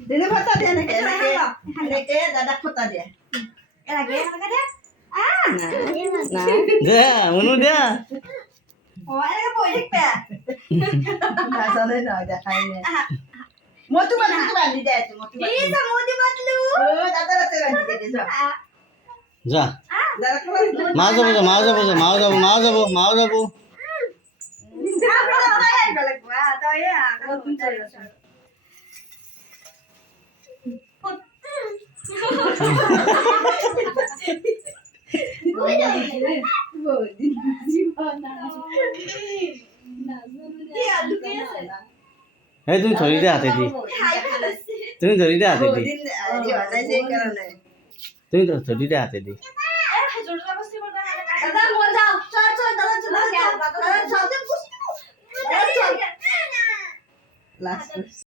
দিদি ফটা দিয়ে নাকি এনেকে দাদা ফটা দিয়ে এনেকে এনেকে দে না দে মনু দে এনেকে বহি থাকবে নাজানে নহয় দেখাই নাই মতো বান্ধি দে মতো এই সমুদ্র বাতলু ও দাদা রাতে বান্ধি দে যা যা দাদা মা যাব যা মা যাব যা মা যাব মা যাব মা যাব আমরা ওই আইবা লাগবো তাই নতুন চলে আসে এই তুমি ধরি দে হাতে দি তুমি ধরি দে হাতে দি দিন দিওয়া নাই সেই কারণে তুমি ধরি দে হাতে দি দাদা মন যাও চল চল দাদা চল দাদা চল লাস্ট